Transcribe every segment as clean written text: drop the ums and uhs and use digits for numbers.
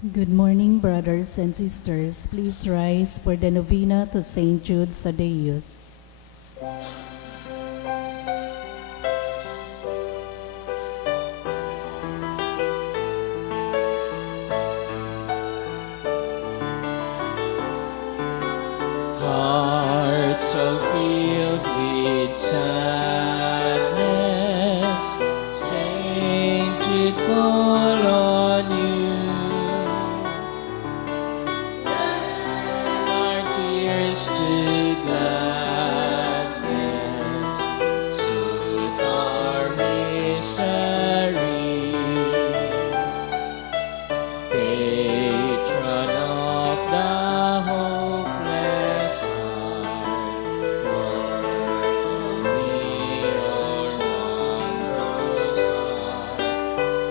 Good morning, brothers and sisters. Please rise for the novena to Saint Jude Thaddeus. Hearts are filled with sadness, Saint Jude, call on you. Turn our tears to gladness, soothe our misery. Patron of the hopeless heart, work on me your wondrous heart.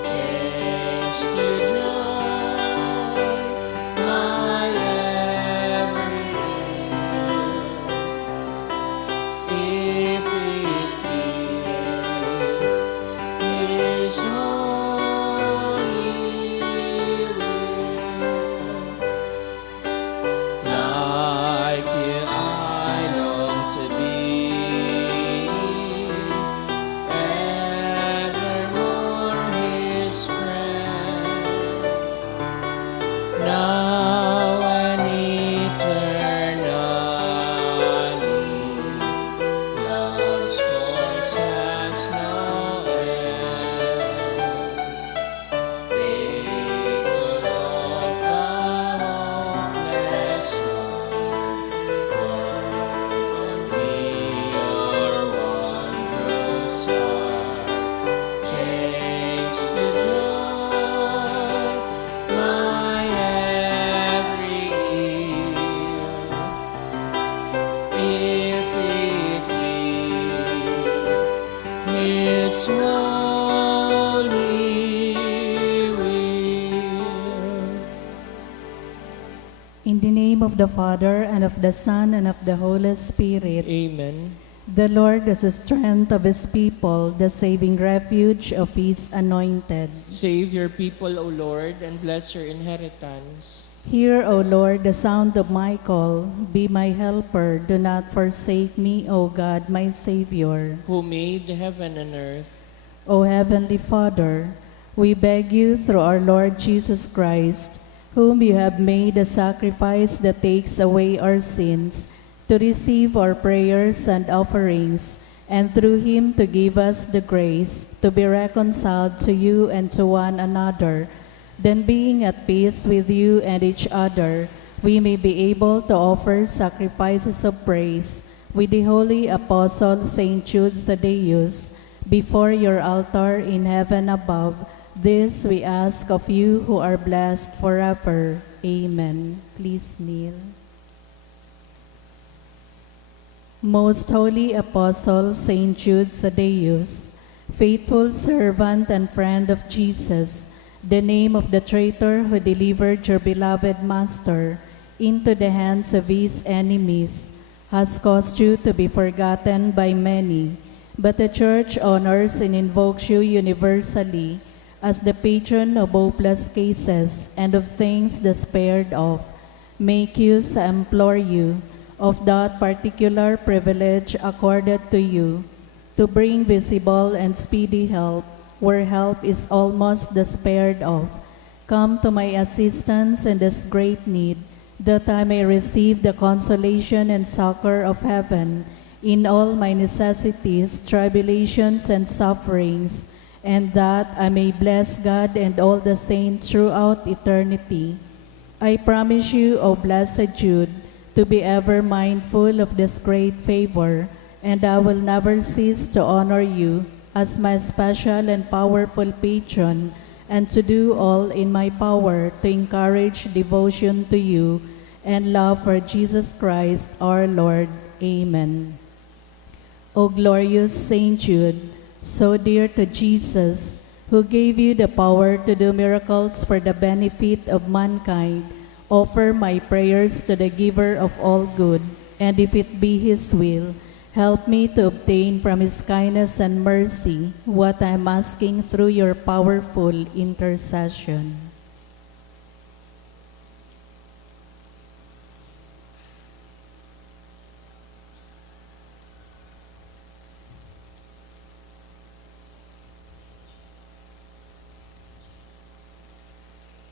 Change to joy my every year, if it be His holy will. Like you, I long to be evermore His friend, now and eternally. Love's voice has no end. Patron of the hopeless heart, work on me your wondrous heart. Change to joy my every year, if it be His holy will. In the name of the Father, and of the Son, and of the Holy Spirit. Amen. The Lord is the strength of His people, the saving refuge of His anointed. Save your people, O Lord, and bless your inheritance. Hear, O Lord, the sound of my call. Be my helper. Do not forsake me, O God, my Savior. Who made heaven and earth. O Heavenly Father, we beg you through our Lord Jesus Christ, whom you have made a sacrifice that takes away our sins, to receive our prayers and offerings, and through him to give us the grace to be reconciled to you and to one another. Then, being at peace with you and each other, we may be able to offer sacrifices of praise with the holy apostle Saint Jude Thaddeus before your altar in heaven above. This we ask of you who are blessed forever. Amen. Please kneel. Most holy apostle Saint Jude Thaddeus, faithful servant and friend of Jesus, the name of the traitor who delivered your beloved Master into the hands of his enemies, has caused you to be forgotten by many, but the Church honors and invokes you universally as the patron of hopeless cases and of things despaired of. Make use, I implore you, of that particular privilege accorded to you, to bring visible and speedy help where help is almost despaired of. Come to my assistance in this great need, that I may receive the consolation and succor of heaven in all my necessities, tribulations, and sufferings, and that I may bless God and all the saints throughout eternity. I promise you, O blessed Jude, to be ever mindful of this great favor, and I will never cease to honor you as my special and powerful patron, and to do all in my power to encourage devotion to you and love for Jesus Christ our Lord. Amen. O glorious Saint Jude, so dear to Jesus, who gave you the power to do miracles for the benefit of mankind, offer my prayers to the giver of all good, and if it be his will, help me to obtain from his kindness and mercy what I am asking through your powerful intercession.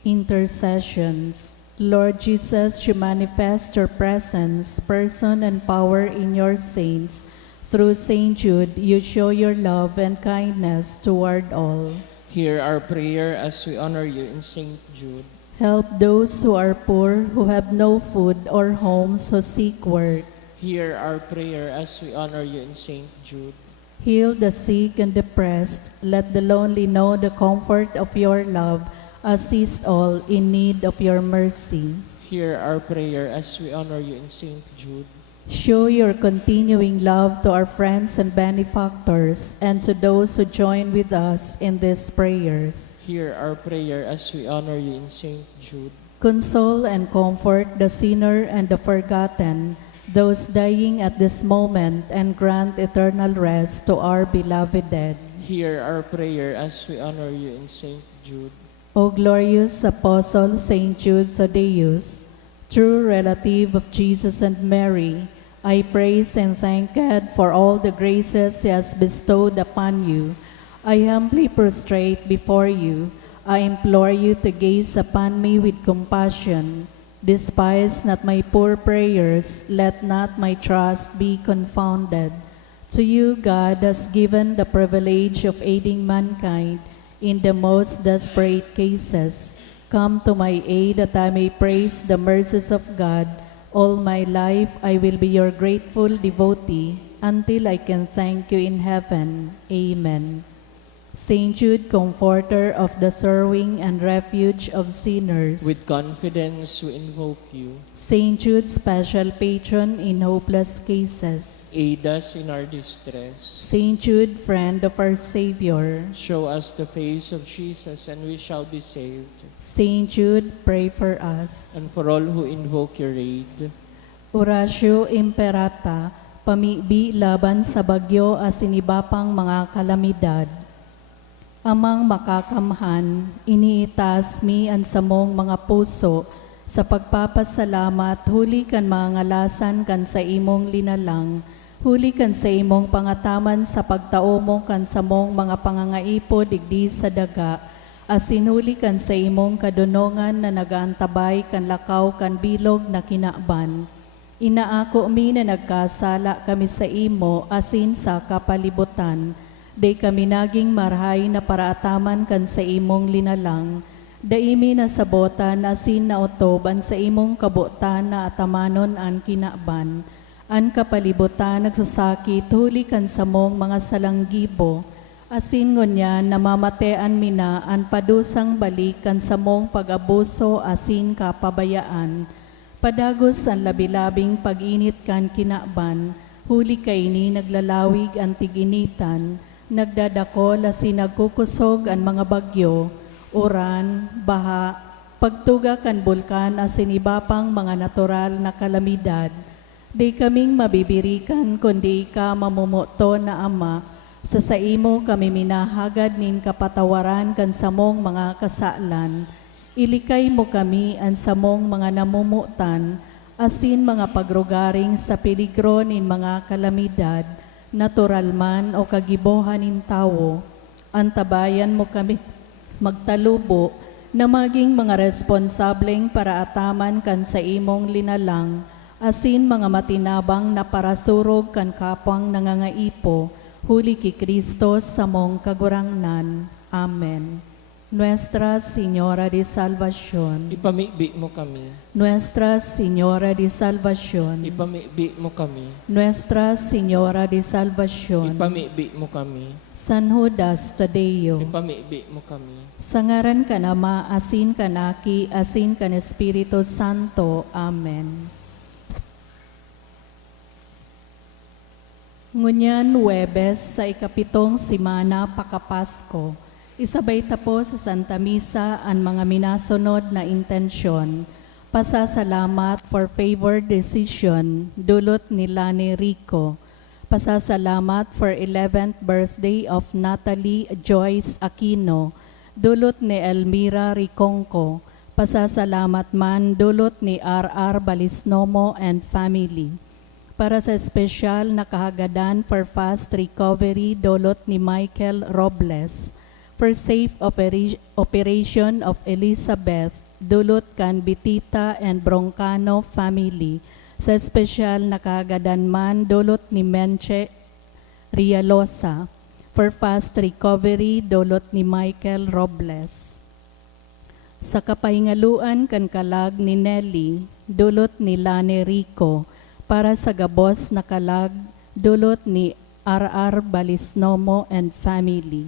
Intercessions. Lord Jesus, you manifest your presence, person, and power in your saints. Through Saint Jude, you show your love and kindness toward all. Hear our prayer as we honor you in Saint Jude. Help those who are poor, who have no food or homes, who seek work. Hear our prayer as we honor you in Saint Jude. Heal the sick and depressed. Let the lonely know the comfort of your love. Assist all in need of your mercy. Hear our prayer as we honor you in Saint Jude. Show your continuing love to our friends and benefactors and to those who join with us in these prayers. Hear our prayer as we honor you in Saint Jude. Console and comfort the sinner and the forgotten, those dying at this moment, and grant eternal rest to our beloved dead. Hear our prayer as we honor you in Saint Jude. O glorious Apostle Saint Jude Thaddeus, true relative of Jesus and Mary, I praise and thank God for all the graces He has bestowed upon you. I humbly prostrate before you. I implore you to gaze upon me with compassion. Despise not my poor prayers, let not my trust be confounded. To you God has given the privilege of aiding mankind in the most desperate cases. Come to my aid that I may praise the mercies of God. All my life I will be your grateful devotee until I can thank you in heaven. Amen. Saint Jude, comforter of the sorrowing and refuge of sinners. With confidence we invoke you. Saint Jude, special patron in hopeless cases. Aid us in our distress. Saint Jude, friend of our Savior. Show us the face of Jesus and we shall be saved. Saint Jude, pray for us. And for all who invoke your aid. Oratio Imperata, pamibi laban sa bagyo as inibapang mga kalamidad. Amang makakamhan, iniitas mi ang samong mga puso, sa pagpapasalamat, huli kan mga ngalasan kan sa imong linalang, huli kan sa imong pangataman sa pagtao mo kan samong mga pangangaipo digdi sa daga, asinuli kan sa imong kadunongan na nagaantabay kan lakaw kan bilog na kinaban. Inaako mi na nagkasala kami sa imo asin sa kapalibutan, day kami naging marhay na paraataman kan sa imong linalang, daimi na sabotan asin na utoban sa imong kabutan na atamanon an kinaban, an kapalibutan nagsasakit huli kan sa mong mga salanggibo, asin ngunyan namamatean mina an padusang balik kan sa mong pag-abuso asin kapabayaan, padagos ang labilabing pag-init kan kinaban, huli kay ni naglalawig ang tiginitan, nagdadakol asin nagkukusog ang mga bagyo, uran, baha, pagtuga kan bulkan asin iba pang mga natural na kalamidad. Di kaming mabibirikan kundi ka mamumuto na Ama, sa imo kami minahagad nin kapatawaran kan samong mga kasalan. Ilikay mo kami ang samong mga namumutan, asin mga pagrugaring sa peligro nin mga kalamidad, natural man o kagibohan in tao, antabayan mo kami magtalubo na maging mga responsableng para ataman kan sa imong linalang, asin mga matinabang na parasurog kan kapwang nangangaipo, huli ki Kristo sa mong kagurangnan. Amen. Nuestra Señora de Salvación. Ipamibi mo kami. Nuestra Señora de Salvación. Ipamibi mo kami. Nuestra Señora de Salvación. Ipamibi mo kami. San Judas Tadeo. Ipamibi mo kami. Sa ngaran ka Ama, asin kanaki, asin kan Espiritu Santo. Amen. Ngunyan Huwebes sa ikapitong simana pakapasko, isabay tapo sa Santa Misa ang mga minasunod na intensyon. Pasasalamat for favored decision, dulot ni Lani Rico. Pasasalamat for 11th birthday of Natalie Joyce Aquino, dulot ni Elmira Ricongco. Pasasalamat man dulot ni R.R. Balisnomo and family. Para sa espesyal na kahagadan for fast recovery, dulot ni Michael Robles. for safe operation of Elizabeth, dulot kan Bitita and Broncano family, sa espesyal na kagadanman dulot ni Menche Rialosa, for fast recovery dulot ni Michael Robles. Sa kapahingaluan kan kalag ni Nelly, dulot ni Lane Rico, para sa gabos na kalag dulot ni R.R. Balisnomo and family.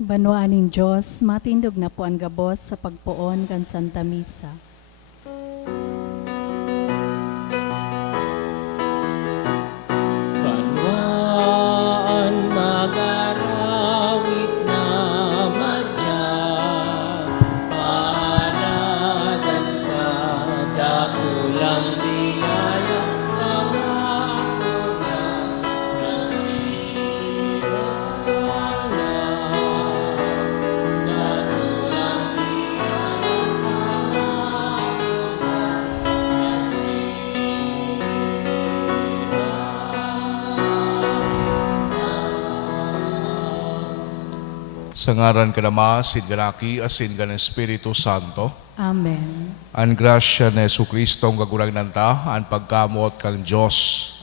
Banwaaning Diyos, matindog na po ang gabos sa pagpuon kan Santa Misa. Banwaan magarawit na madya, pahalagan ka, dakulang biyaya, pangako niya, nasiraan na. Dakulang biyaya, pangako niya, Sa ngaran ka na Ama, sin ganaki, asin ka ng Espiritu Santo. Amen. Ang grasya ni Jesucristo ang kagulang nanta, ang pagkamot kang Diyos,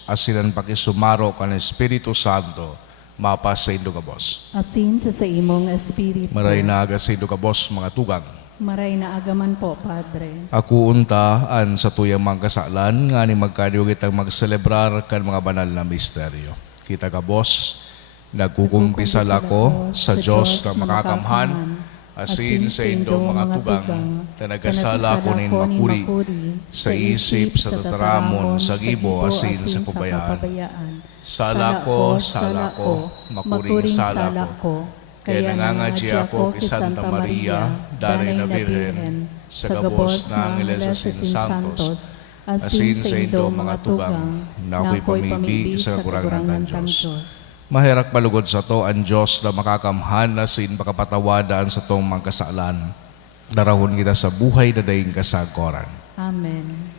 asin ang pakisumaro kang Espiritu Santo, mapas sa Indo kabos. Asin sa imong espiritu. Maray na aga sa Indo kabos, mga tugang. Maray na agaman po, Padre. Ako unta, an sa tuyang mga kasalan, nga ni magkadiugit ang magselebrar kan mga banal na misteryo. Kita kabos, nagkukumpisal ako sa Diyos na makakamhan, asin sa Indo mga tugang, tanagasala ko nin makuri, sa isip, sa tataramon, sa gibo, asin sa kabayaan. Sala ko, makuring sala ko, kaya nangangadji ako kay Santa Maria, Danay na Birhen, sa gabos na Angeles asin Santos, asin sa Indo mga tugang, na ako'y pamibig sa kakurangan ng Diyos. Maherak palugod sa to ang Diyos na makakamhan na sin makapatawadaan sa tong mga kasalan. Darahon kita sa buhay na daing kasagoran. Amen.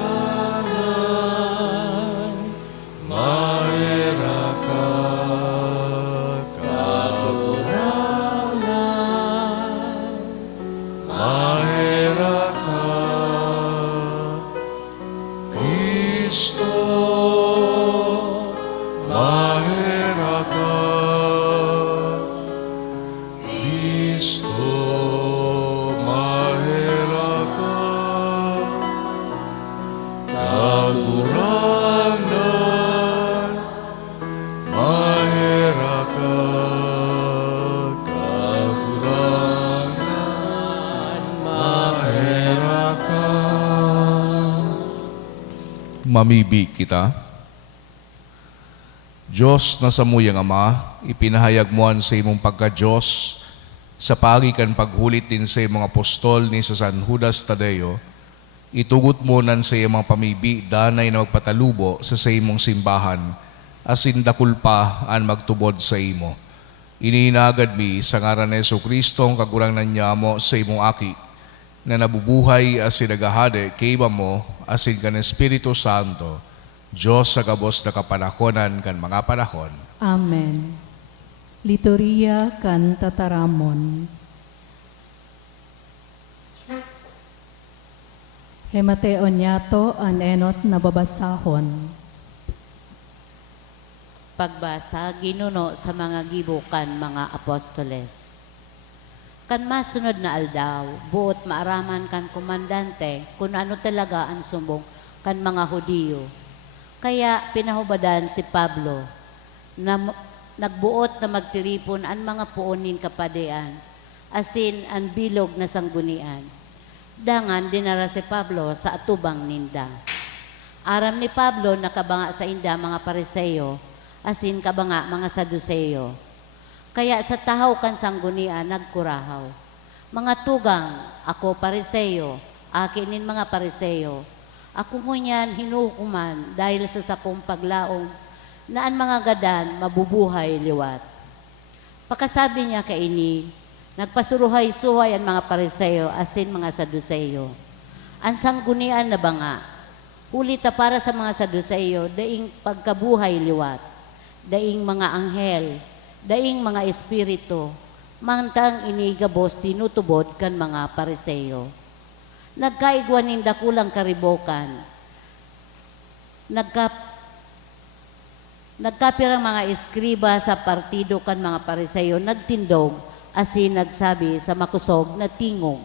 Kagurangan, mahera ka, kagurangan, mahera ka, Kristo, mahera ka, Kristo, mahera ka. Kaguranan, mahera ka, kaguranan, mahera ka. Mamibi kita. Diyos na samuyang Ama, ipinahayag mo sa imong pagka-Diyos sa pagikan paghulit din sa imong apostol ni sa San Judas Tadeo. Itugot mo nan sa iyang mga pamibi, danay na magpatalubo sa imong simbahan, asin dakul pa ang magtubod sa imo. Inihinagad mi sa ngaran ni Jesucristo ang kagurangan niya mo sa imong aki, na nabubuhay asin nagahade kaiba mo, asin kan Espiritu Santo, Diyos sa gabos na kapanahonan kan mga panahon. Amen. Liturgia kan tataramon. Hemateo nyato an enot na babasahon. Pagbasa, ginuno sa mga gibukan mga apostoles. Kan masunod na aldaw, buot maaraman kan komandante kung ano talaga ang sumbong kan mga Hudiyo. Kaya pinahubadan si Pablo na nagbuot na magtiripon ang mga puonin kapadean, asin ang bilog na sanggunian. Dangan dinara si Pablo sa atubang ninda. Aram ni Pablo nakabanga sa inda mga Pariseo, asin kabanga mga Saduceo. Kaya sa tahaw kan sanggunian nagkurahaw. Mga tugang, ako Pariseo, akinin mga Pariseo. Ako ngunyan hinukuman dahil sa sakong paglaong na ang mga gadan mabubuhay liwat. Pagkasabi niya kaini, nagpasuruhay-suhay ang mga Pariseo asin mga Saduceo. Ang sanggunian na banga, ulita para sa mga Saduceo, daing pagkabuhay liwat, daing mga anghel, daing mga espiritu, mangtang inigabos tinutubod kan mga Pariseo. Nagkaigwanin dakulang karibokan, Nagkapirang mga eskriba sa partido kan mga pariseyo nagtindog asin nagsabi sa makusog na tingog.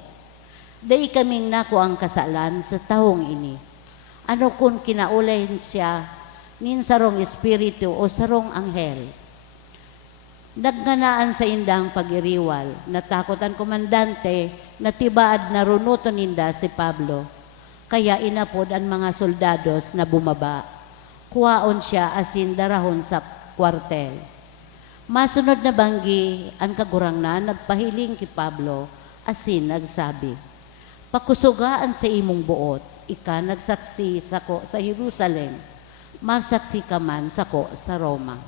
Dai kaming nako ang kasalan sa taong ini. Ano kung kinaulahin siya nin sarong espiritu o sarong anghel? Nagganaan sa indang pagiriwal, natakot ang komandante na tibaad na runuton ninda si Pablo. Kaya inapod ang mga soldados na bumaba. Kuwaon siya asin darahon sa kwartel. Masunod na banggi ang kagurangnan nagpahiling ki Pablo asin nagsabi, pakusugaan sa imong buot, ika nagsaksi sako sa Jerusalem, masaksi ka man sako sa Roma.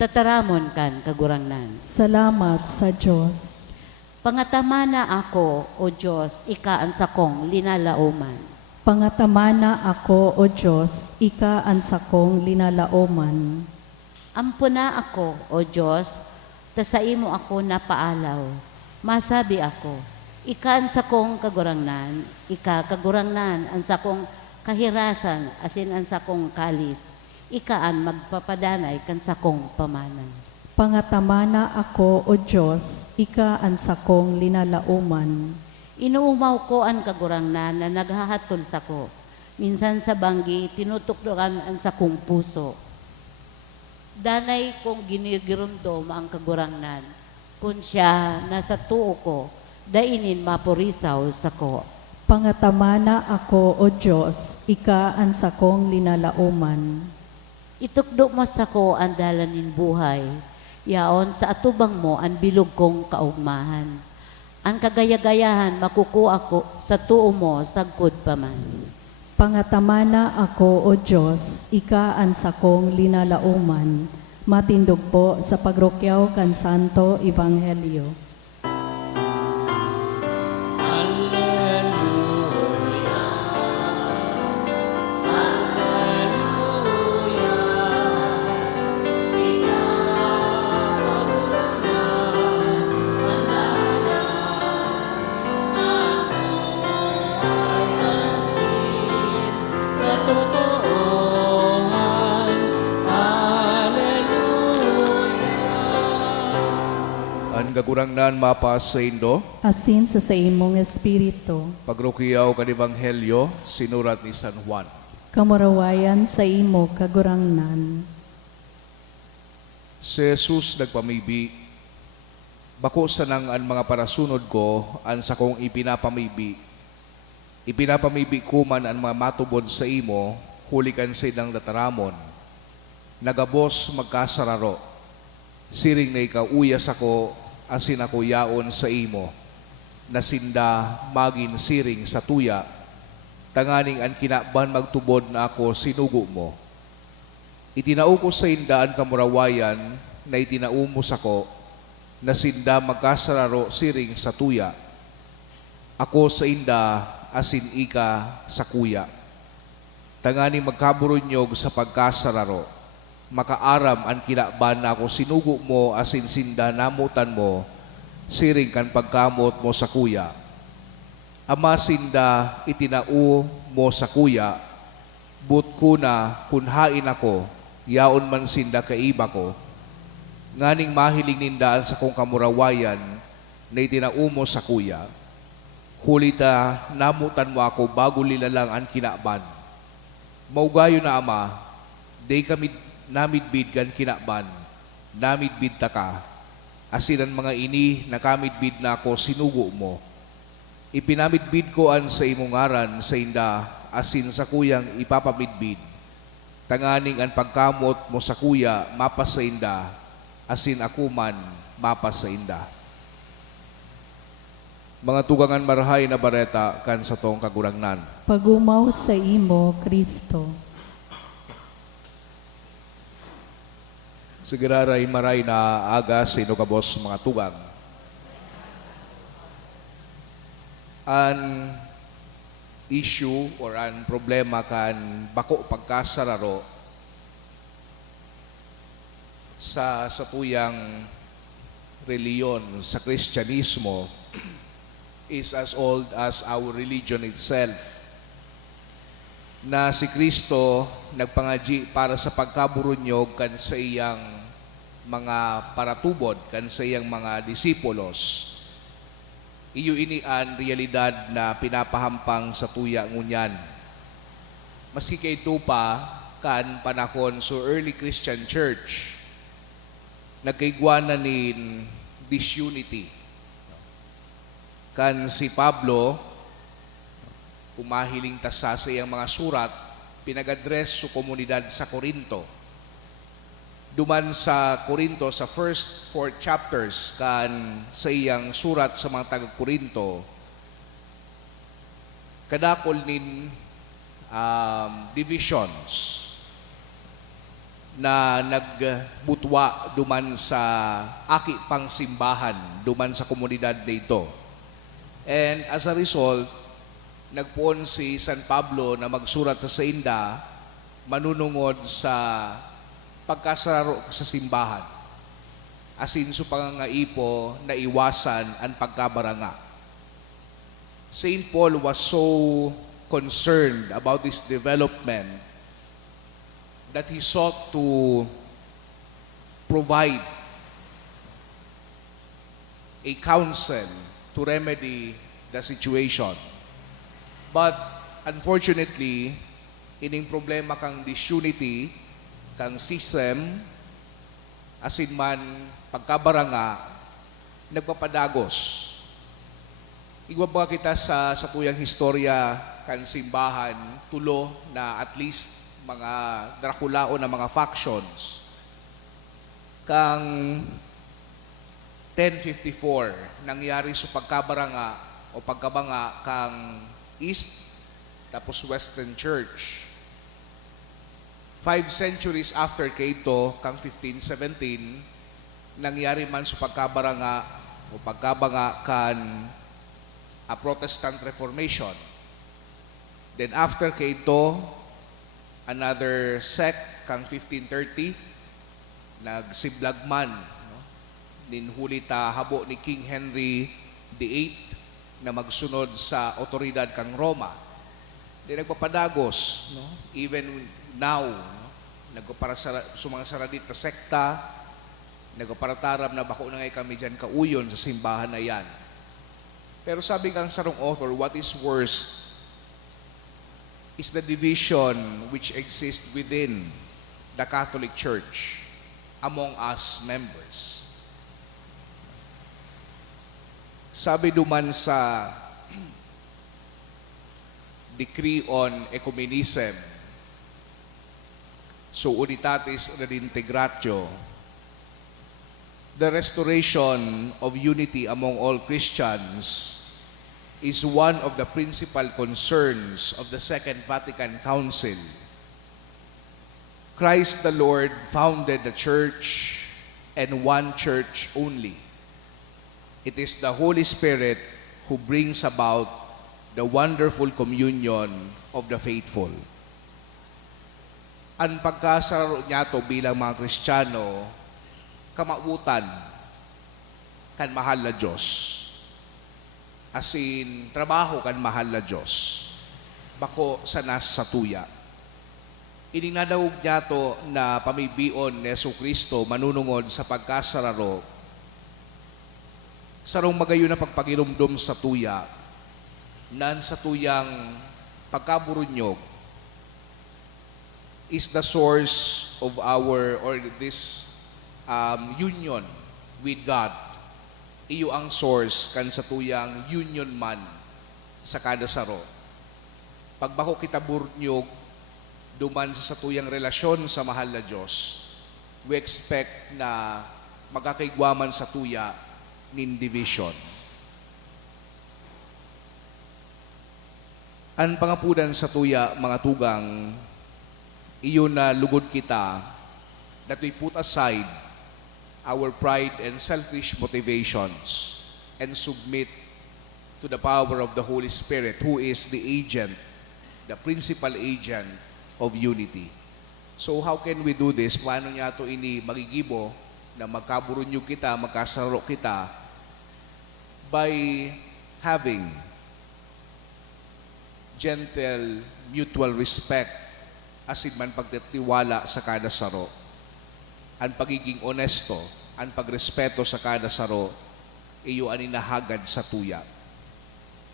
Tataramon kan kagurangnan. Salamat sa Diyos. Pangatamana ako, O Diyos, ika ang sakong linalauman. Pangatamana ako, O Diyos, ika ang sakong linalaoman. Ampuna ako, O Diyos, ta sa imo ako napaalaw. Masabi ako, ika ang sakong kagurangnan, ika kagurangnan ang sakong kahirasan, asin ang sakong kalis, ika ang magpapadanay kan sakong pamanan. Pangatamana ako, O Diyos, ika ang sakong linalauman. Inuumaw ko ang kagurangnan na naghahatol sako. Minsan sa banggi, tinutukdukan ang sakong puso. Danay kong ginigirundom ang kagurangnan. Kung siya nasa tuo ko, dainin mapurisaw sako. Pangatamana ako, O Diyos, ika ang sakong linalauman. Itukdo mo sako ang dalanin buhay. Yaon sa atubang mo ang bilog kong kaugmahan. Ang kagayagayahan makukuha ko sa tuo mo sagkod pa man. Pangatamana ako, O Diyos, ika ang sakong linalauman. Matindog po sa pagrokyaw kan Santo Ebanghelyo. Ang gagurangnan mapas sa Indo, Asin sa imong espiritu, pagrukiyaw kan Ebanghelyo, sinurat ni San Juan. kamurawayan sa imo kagurangnan. Si Jesus nagpamibi, bako sanang ang mga parasunod ko, ang sakong ipinapamibi. Ipinapamibi ko man ang mga matubod sa imo, hulikan sa ilang dataramon. Nagabos magkasararo, siring na ikauyas ako, asin ako yaon sa imo. Nasinda magin siring sa tuya, tanganing ang kinaban magtubod na ako sinugo mo. Itinao ko sa inda ang kamurawayan na itinaumos ako, nasinda magkasararo siring sa tuya. Ako sa inda, asin ika sa kuya. Tanganing magkaburunyog sa pagkasararo, makaaram ang kinaban na ako sinugo mo asin sinda namutan mo, siring kan pagkamot mo sa kuya. Ama sinda itinao mo sa kuya, but ko na kunhain ako, yaon man sinda kaiba ko. Nganing mahiling nindaan sa kong kamurawayan na itinao mo sa kuya. Hulita namutan mo ako bago lilalang ang kinaban. Maugayo na Ama, day kami namidbid kan kinaban, namidbid ta ka, asin ang mga ini nakamidbid na ako sinugo mo. Ipinamidbid ko an sa imong ngaran sa inda, asin sa kuyang ipapamidbid. Tanganing ang pagkamot mo sa kuya mapas sa inda, asin ako man mapas sa inda. Mga tugangan marahay na bareta kan sa tong kagurangnan. Pagumaw sa imo, Kristo. Sigiraray maray na aga sa inukabos mga tugang. An issue or an problema kan bako pagkasararo sa tuyang reliyon sa Kristyanismo is as old as our religion itself. na si Kristo nagpangaji para sa pagkaburunyog kan sa iyang mga paratubod, kan sa iyang mga disipulos. Iyo inian realidad na pinapahampang sa tuya ngunyan. Maski kay tupa kan panahon so early Christian church, nagkaigwanan nin disunity. Kan si Pablo, umahiling tasa sa iyang mga surat, pinag-address sa komunidad sa Corinto. Duman sa Corinto, sa first 4 chapters, kan sa iyang surat sa mga taga-Corinto, kadakol nin divisions na nagbutwa duman sa aki pang simbahan, duman sa komunidad dito. And as a result, nagpuon si San Pablo na magsurat sa Sainda manunungod sa pagkasararo sa simbahan. Asin sa pangangaipo na iwasan ang pagkabaranga. Saint Paul was so concerned about this development that he sought to provide a counsel to remedy the situation. But unfortunately, ining problema kang disunity, kang system, asin man pagkabaranga, nagpapadagos. Igwa ba kita sa tuyang historya kan simbahan, tulo na at least mga Draculao na mga factions. Kang 1054, nangyari sa pagkabaranga o pagkabanga kang East tapos Western Church. 5 centuries after kaito, kang 1517, nangyari man sa pagkabaranga o pagkabanga kan a Protestant Reformation. Then after kaito, another sect kang 1530 nagsiblagman, no? Ninhuli ta habo ni King Henry VIII na magsunod sa otoridad kang Roma. Di nagpapadagos, no? Even now, no? Nagpapara sa mga saradit na sekta, nagpaparataram na bako na ngay kami dyan kauyon sa simbahan na yan. Pero sabi kang sarong author, what is worse is the division which exists within the Catholic Church among us members. Sabi duman sa Decree on Ecumenism, so Unitatis Redintegratio, the restoration of unity among all Christians is one of the principal concerns of the Second Vatican Council. Christ the Lord founded the church and one church only. It is the Holy Spirit who brings about the wonderful communion of the faithful. Ang pagkasararo niya to bilang mga Kristiyano, kamautan kan mahal na Diyos. As in, trabaho kan mahal na Diyos. Bako sa nas sa tuya. Ininadawog niya to na pamibion ni Yesu Kristo manunungod sa pagkasararo. Sarong magayon na pagpagirumdum sa tuya, nan sa tuyang pagkaburunyog is the source of our, or this union with God. Iyo ang source kan sa tuyang union man sa kada saro. Pagbako kita burnyog, duman sa tuyang relasyon sa mahal na Diyos, we expect na magkakaigwaman sa tuya nin division. Ang pangapudan sa tuya, mga tugang, iyo na lugod kita that we put aside our pride and selfish motivations and submit to the power of the Holy Spirit, who is the agent, the principal agent of unity. So how can we do this? Paano niya ito magigibo na magkaburunyo kita, magkasaro kita by having gentle mutual respect, asin man pagtitiwala sa kada saro, ang pagiging onesto, ang pagrespeto sa kada saro, iyo aninahagad sa tuya.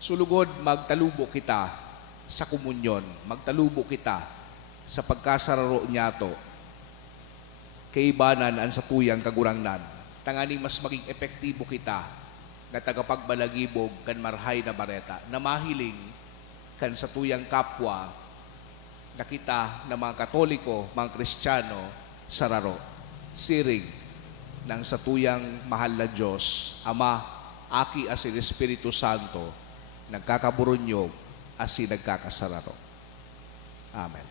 Sulugod, magtalubo kita sa komunyon, magtalubo kita sa pagkasararo niya to, kaibanan ang sa tuyang kagurangnan, tanganing mas maging epektibo kita na tagapagbalagibog kan marhay na bareta, na mahiling kan sa tuyang kapwa na kita na mga Katoliko, mga Kristiyano, sararo, siring ng sa tuyang mahal na Diyos, Ama, Aki asin Espiritu Santo, nagkakaburunyog asin nagkakasararo. Amen.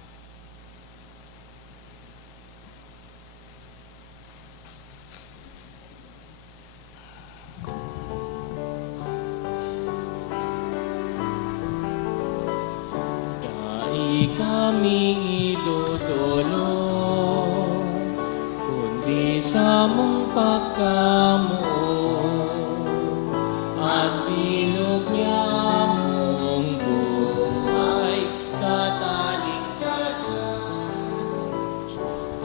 Dai kami idudulog, kundi sa mong pagkamuo, at bilog niya mong buhay katalingkasan.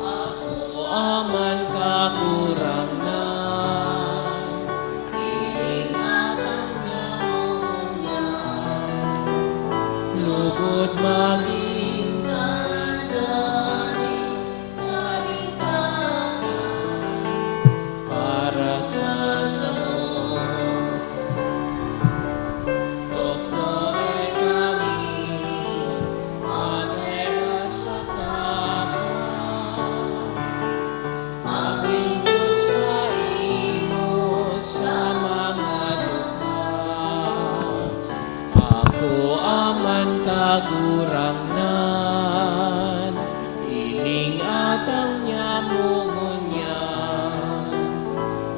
Ako aman kakurangan, ingatan niya mong yan. Lugod maging nandani, kaligtasan para sa samo. Doktor kami, manera sa kapwa, maglingkod sa imo sa mga lupa. Ako aman kagurangnan, iningatan niya mo ngunyan.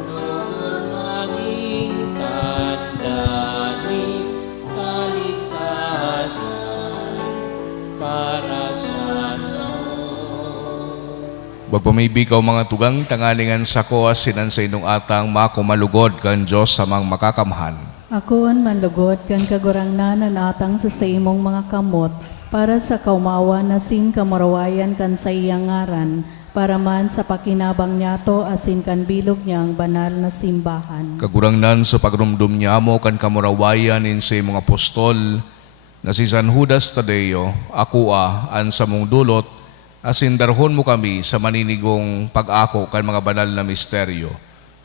Lugod maging tandani, kaligtasan para sa samo. Bagpamibikaw mga tugang tangalingan sa ko asinan sa inong atang makumalugod kan Diyos sa mga makakamhan. Akoon manlugod kan kagurangnan na atang sa imong mga kamot, para sa kaumawa na sin kamarawayan kan sa iyang ngaran, para man sa pakinabang niyato asin kan bilog niyang banal na simbahan. Kagurangnan sa pagrumdum niya mo kan kamurawayan in sa mga apostol, na si San Judas Tadeo, ako an sa mong dulot, asin darhon mo kami sa maninigong pag-ako kan mga banal na misteryo.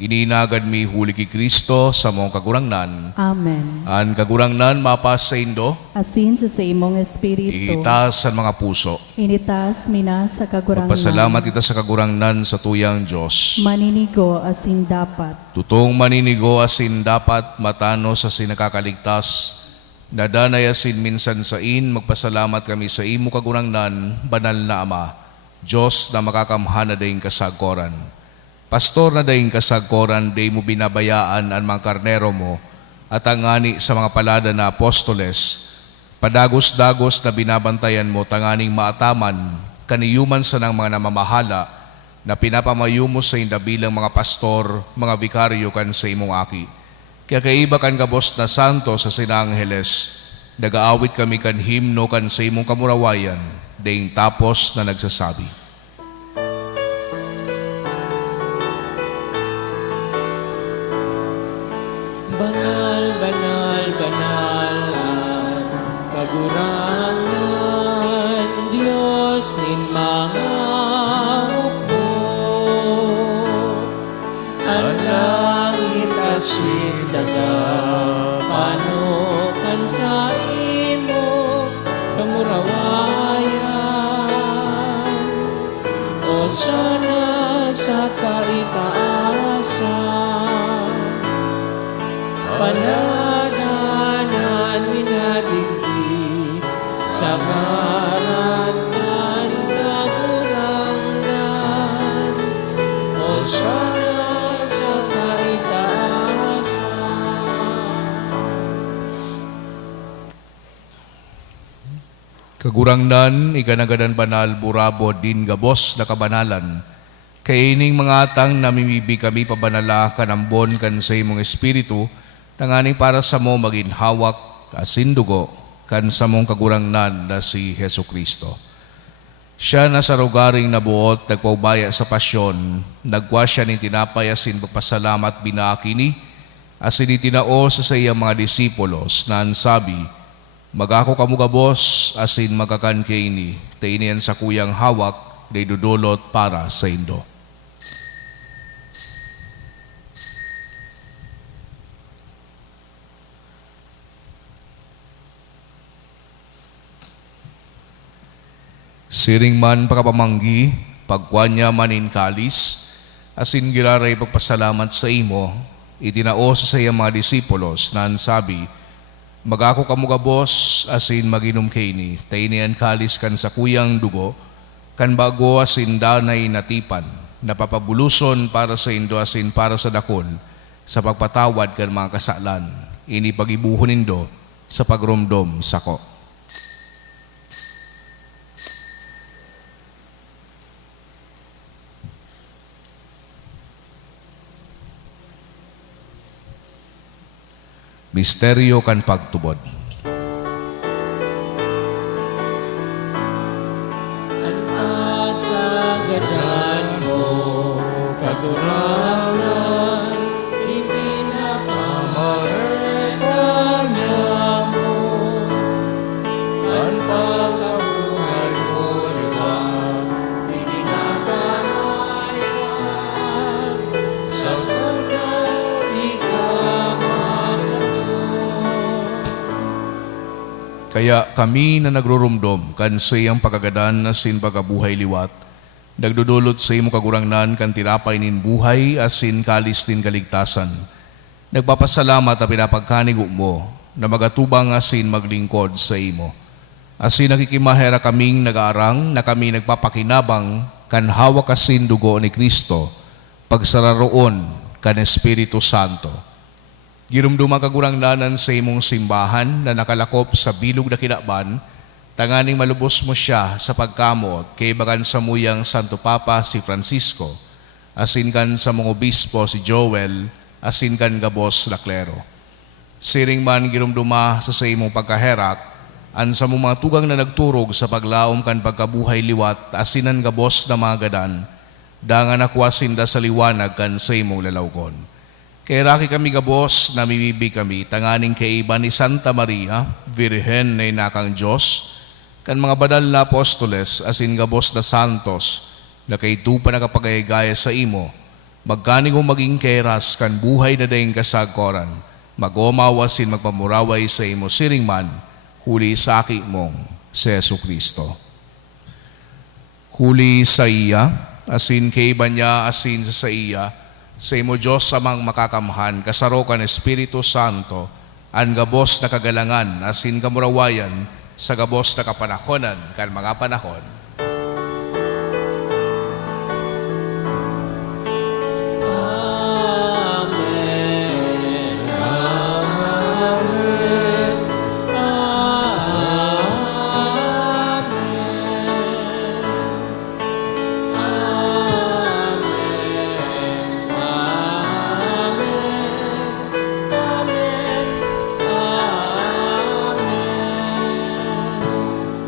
Ininagad mi huli ki Kristo sa mong kagurangnan. Amen. An kagurangnan mapas sa indo, Asin sa imong espiritu, itaas sa mga puso. initas mina sa kagurangnan. Magpasalamat kita sa kagurangnan sa tuyang Diyos. Maninigo asin dapat. Tutong maninigo asin dapat matano sa sinakakaligtas, nadanay asin minsan sa magpasalamat kami sa imo kagurangnan, banal na Ama, Diyos na makakamhana dayong kasagkoran. Pastor na dayong kasagkoran, day mo binabayaan ang mga karnero mo, at ang ngani sa mga palada na apostoles, padagos-dagos na binabantayan mo, tanganing maataman, kaniyuman sa ng mga namamahala, na pinapamayo mo sa inda bilang mga pastor, mga bikaryo kan sa imong aki. Kaya kaiba kan kabos na santo sa sinangheles, nagaawit kami kan himno kan sa imong kamurawayan, dayong tapos na nagsasabi. Banal, banal, banal ang kagurangan, Diyos nin mga upo. Ang langit at sindaga, panukan sa imo kamurawayan. O sana sa kaitaasan, panadanan minabigti sa ngaran ng kagurangnan. O sana sa kaitaasan. Kagurangnan, ikanagadan banal, burabo, din gabos na kabanalan. Kaining mga atang namimibi kami pabanala kanambon kan sa imong espiritu, tanganing para sa mo maging hawak, asin dugo, kan sa mong kagurangnan na si Hesu Kristo. Siya na sa rugaring nabuot, nagpaubaya sa pasyon, nagwa siya ni tinapay asin magpasalamat binakini, asin itinao sa iyang mga disipulos na ansabi, magako kamugabos asin magakan kaini, tainian sa kuyang hawak, day dudulot para sa indo. Siring man pakapamanggi, pagkuanya manin kalis, asin giraray pagpasalamat sa imo, itinao sa iyang mga disipulos na ansabi, magako kamugabos asin maginom kaini, tainian kalis kan sa kuyang dugo, kan bago asin danay natipan, napapabuluson para sa indo asin para sa dakon, sa pagpatawad kan mga kasalan, ini pagibuhon nindo sa pagrumdom sako. Misteryo kan pagtubod. Ang kagatan mo, kagurangan, ipinakamaraganya mo. Ang pagkabuhay mo, liwag, pinakamayag, sa una ikaw. Kaya kami na nagrurumdom kan sa iyang pagagadan na sin pagabuhay liwat, nagdudulot sa imo kagurangnan kan tirapay nin buhay asin kalis nin kaligtasan. Nagpapasalamat at pinapagkanigo mo na magatubang asin maglingkod sa imo. Asin nakikimahera kaming nag-aarang na kami nagpapakinabang kan hawak asin dugo ni Kristo, pagsararoon kan Espiritu Santo. Girumduma kagurangnanan sa imong simbahan na nakalakop sa bilog na kinaban, tanganing malubos mo siya sa pagkamot kay bagan sa muyang Santo Papa si Francisco, asin kan sa mong obispo si Joel, asin kan gabos na klero. Siring man girumduma sa imong pagkaherak, an sa mong mga tugang na nagturog sa paglaom kan pagkabuhay liwat, asinan gabos na mga gadan, dangan nakwasinda sa liwanag kan sa imong lalawgon. Kaya raki kami gabos, namimibig kami, tanganing kaiba ni Santa Maria, Virhen na inakang Diyos, kan mga banal na apostoles, asin gabos na santos, na kay tupa na kapagayagaya sa imo, magkaning maging keras kan buhay na daing kasagkoran, magomawasin magpamuraway sa imo siring man, huli sa aki mong si Jesu Kristo. Huli sa iya, asin kaiba niya, asin sa iya, sa imo Diyos amang makakamhan, kasarokan Espiritu Santo, ang gabos na kagalangan, asin kamurawayan, sa gabos na kapanahonan, kan mga panahon. Amen. Amen.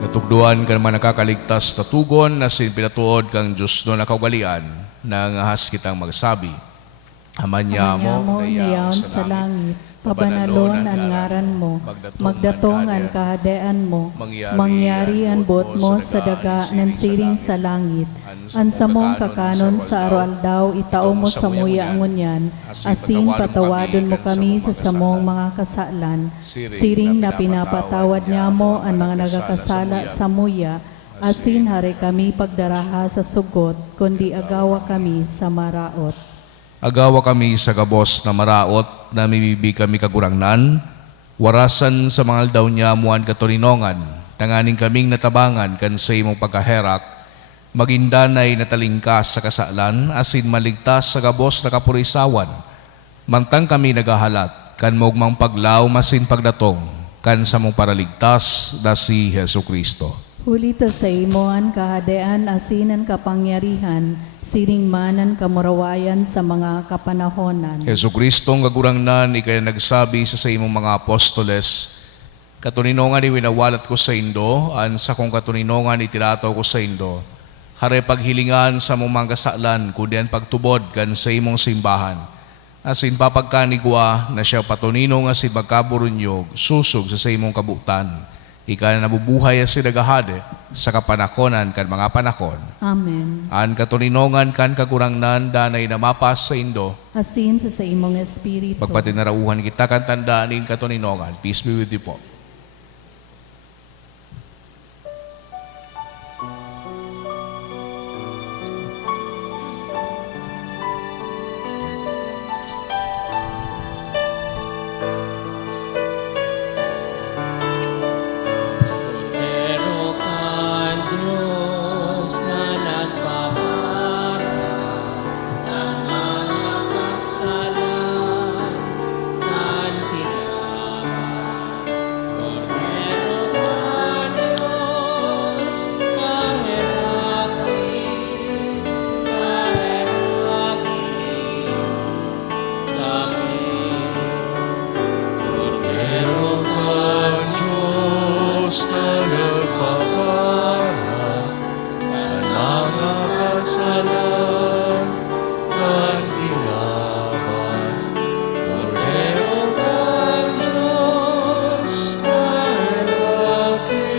Natugduan ka naman nakakaligtas na tugon na pinatuod kang Diyos no nakawalian na ngahas kitang magsabi. Aman mo, niyaon sa langit, pabanalon ang ngaran mo, magdatong ang kahadean mo, mangyari ang buot mo sa daga ng siring sa langit, ang samong kakanon sa araw-aldaw, itao mo sa muya ang unyan, asin patawadon mo kami sa samong mga kasalan, siring na pinapatawad niya mo ang mga nagakasala sa muya, asin hari kami pagdaraha sa sugot, kundi agawa kami sa maraot. Agawa kami sa gabos na maraot na mimibig kami kagurangnan, warasan sa mga aldaw niya muan katurinongan, tanganing kaming natabangan kan sa imong pagkaherak, magindanay na talingkas sa kasalan, asin maligtas sa gabos na kapurisawan, mantang kami nagahalat, kan mogmang paglaw masin pagdatong, kan sa mong paraligtas na si Jesu Kristo. Hulito sa imoan kahadean asinan kapangyarihan, siring manan kamurawayan sa mga kapanahonan. Jesu Kristo ang kagurangnan, ikaya nagsabi sa imong mga apostoles, Katuninongan ni winawalat ko sa Indo, an sa kong katuninongan itirataw ko sa Indo. Hare paghilingan sa mong mangkasaklan, kundi pagtubod kan sa imong simbahan. Asin papagkanigwa na siya patunino nga si magkaburunyog, susog sa imong kabutan. Ika na nabubuhay si nagahade sa kapanakonan kan mga panakon. Amen. An katuninongan kan kagurangnan danay na mapas sa Indo. Asin sa imong espiritu. Pagpatinarauhan kita kan tandaan in katuninongan. Peace be with you po. Pero kan Diyos na nagpapara ng mga kasalan ng tinaman. Pero kan Diyos kahiraki kami. Pero kan Diyos na nagpapara ng mga kasalan ng kinaban. Cordero kan Diyos, kahiraki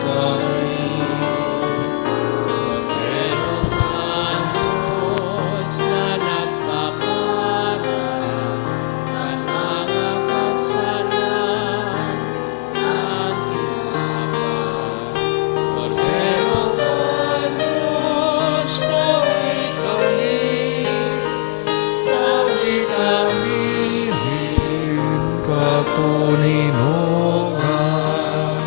kami. Pero kan Diyos na nagpapara ng mga kasalan ng tinaman. Pero kan Diyos Tawi kami min katuninongan.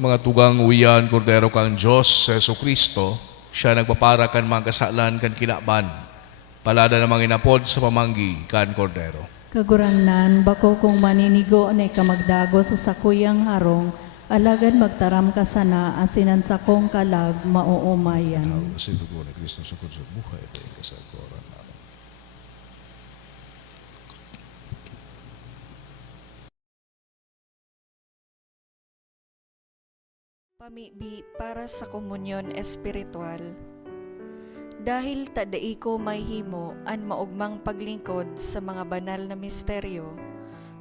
Mga tugang uyan, Kordero kang Diyos, Yesu Kristo, siya nagpapara kan mga kasalan kan kinaban. Palada na mga inapod sa pamanggi kan Kordero. Kagurangnan, bako kung maninigo na ikamagdago sa sakuyang harong, alagad magtaram ka sana, asinan sa kong kalag, mauumayan. Kasi dugo ni Kristo sa kudso buhay at ang kasagoran namin. Pamibi para sa komunyon espiritual. Dahil tadai ko may himo an maugmang paglingkod sa mga banal na misteryo,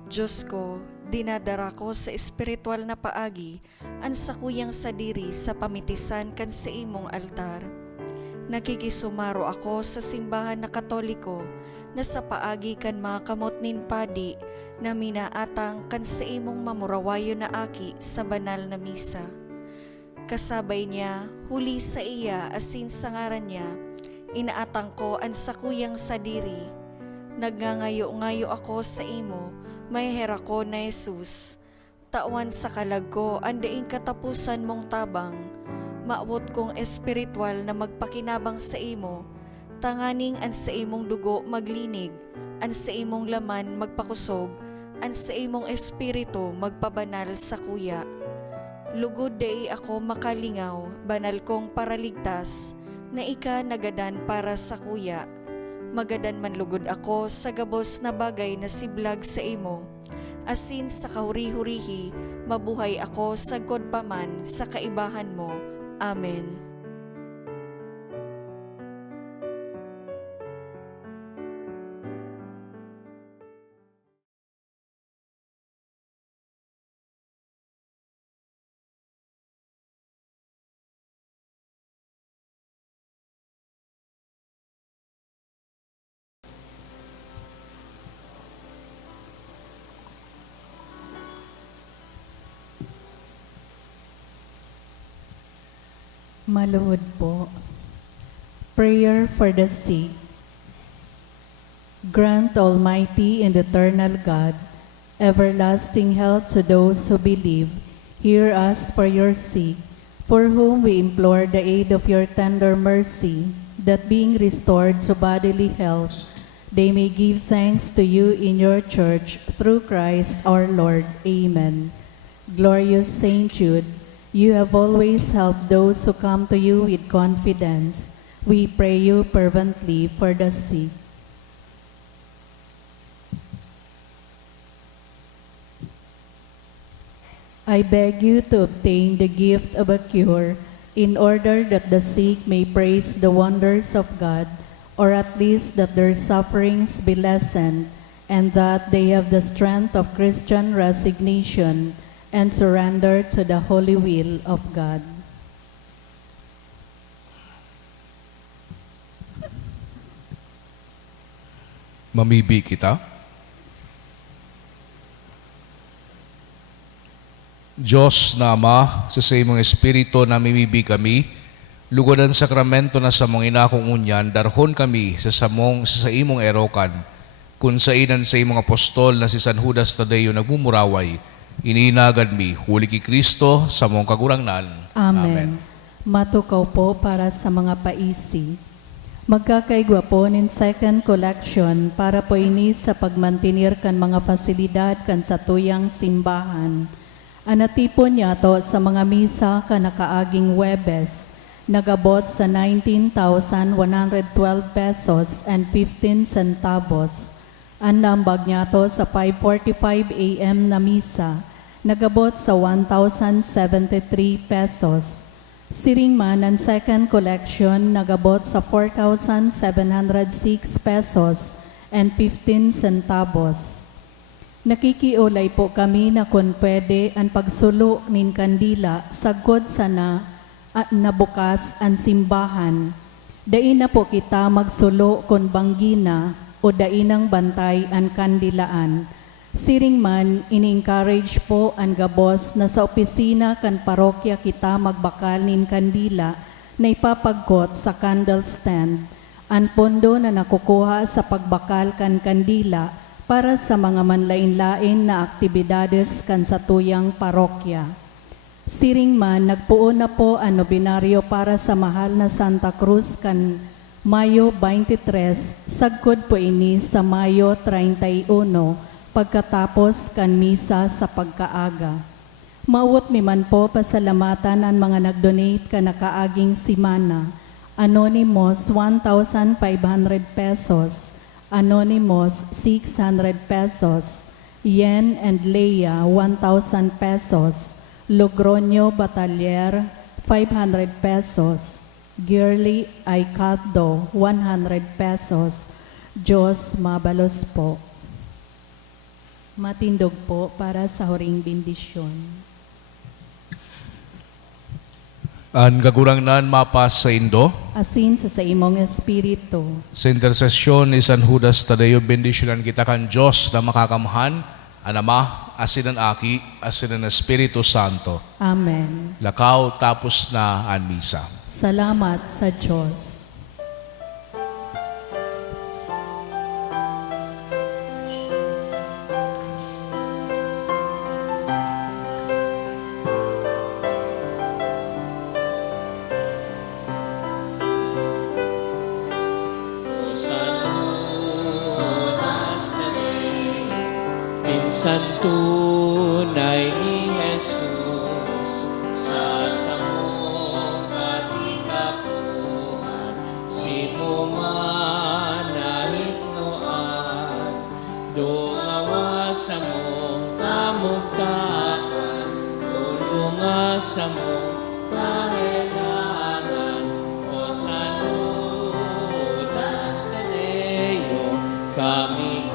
Diyos ko, dinadara ko sa espiritual na paagi an sakuyang sadiri sa pamitisan kan sa imong altar. Nakikisumaro ako sa simbahan na Katoliko na sa paagi kan mga kamotnin padi na minaatang kan sa imong mamurawayo na aki sa banal na misa. Kasabay niya, huli sa iya asin sa ngaran niya, inaatang ko ang sakuyang sadiri. Nagngangayo-ngayo ako sa imo, may hera ko na Jesus. Tawan sa kalag ko, andaing katapusan mong tabang. Maawot kong espiritual na magpakinabang sa imo, tanganing an sa imong dugo maglinig, an sa imong laman magpakusog, an sa imong espiritu magpabanal sa kuya. Lugod day ako makalingaw, banal kong paraligtas, na ika nagadan para sa kuya. Magadan man lugod ako sa gabos na bagay na siblag sa imo. Asin sa kahuri-hurihi, mabuhay ako sa godpaman sa kaibahan mo. Amen. Maluhod po. Prayer for the sick. Grant, Almighty and Eternal God, everlasting health to those who believe. Hear us for your sick, for whom we implore the aid of your tender mercy, that being restored to bodily health, they may give thanks to you in your church through Christ our Lord. Amen. Glorious Saint Jude, you have always helped those who come to you with confidence. We pray you fervently for the sick. I beg you to obtain the gift of a cure in order that the sick may praise the wonders of God, or at least that their sufferings be lessened, and that they have the strength of Christian resignation and surrender to the holy will of God. Mamibi kita. Diyos na Ama, sa imong Espiritu na mimibi kami, lugodan sakramento na sa mong inakong unyan, darhon kami sa imong erokan, kung sa inan sa imong apostol na si San Judas Tadeo nagmumuraway, ininagad mi, huli ki Kristo sa mong kagurangnan. Amen. Matukaw po para sa mga paisi. Magkakaigwa po nin second collection para po ini sa pagmantinir kan mga pasilidad kan sa tuyang simbahan. Anatipon niya to sa mga misa ka nakaaging Webes, nagabot sa 19,112 pesos and 15 centavos. Ang nambag niya to sa 5:45 a.m. na misa, nagabot sa 1,073 pesos. Siring man ang second collection, nagabot sa 4,706 pesos and 15 centavos. Nakikiulay po kami na kung pwede ang pagsulo nin kandila sagod sana at nabukas ang simbahan. Dain na po kita magsulo kung banggina o dainang bantay ang kandilaan. Siring man, ini-encourage po ang gabos na sa opisina kan parokya kita magbakal nin kandila na ipapagkot sa candle stand. Ang pondo na nakukuha sa pagbakal kan kandila para sa mga manlain-lain na aktibidades kan sa tuyang parokya. Siring man, nagpuo na po ang nobinaryo para sa mahal na Santa Cruz kan Mayo 23, sagkod po ini sa Mayo 31, pagkatapos kan misa sa pagkaaga. Mauot mi man po pasalamatan ang mga nagdonate ka nakaaging simana. Anonymous 1,500 pesos, Anonymous 600 pesos, Yen and Leia 1,000 pesos, Logroño Batalier 500 pesos, Girly Aicaldo 100 pesos. Diyos mabalos po. Matindog po para sa huring bendisyon. Ang kagurangnan mapas sa Indo, Asin sa imong espiritu. sa intersesyon ni San Judas Tadeo, bendisyonan kita kan Diyos na makakamhan, ang Ama, asin ang Aki, asin ang Espiritu Santo. Amen. Lakaw tapos na ang misa. Salamat sa Diyos. Minsan tunay ni Jesus sa samong katikapuan, si man nahitnoan, dungawa sa mong kamugtaan, tulunga sa mong kahilangan, o sa Judas Tadeo, kami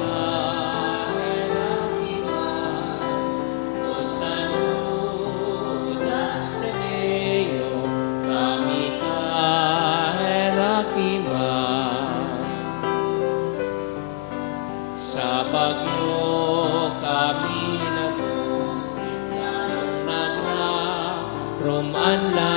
sa bagyo kami nagumit na rumanla